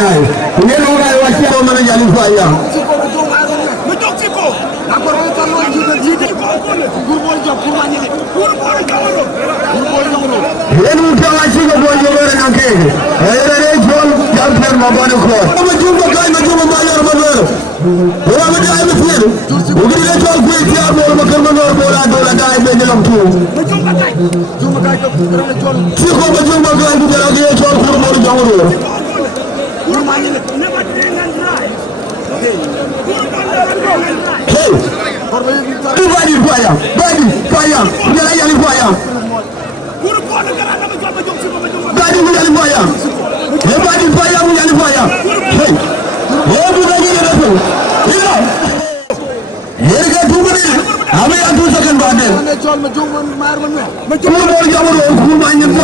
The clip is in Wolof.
nay ne lo ga wa ci o mana jali fa ya yenu tawa ci ko bo jogore nan ke ayere jol jamper ma bone ko ma jumbo kay ma jumbo ma yor ma yor wala ma day ma fiel o gidi le jol fi ci ar bo ma kër ma nor bo la do la day be delam tu jumbo kay ci ko ma jumbo kay du dara ge jol ko mo jangoro hey badi faya ngala yali faya badi mu yali faya he badi faya mu yali faya hey he bu gani ne do ila yerga dugani ame adu sakan bade ma jom mo jamoro ko ma nyen ko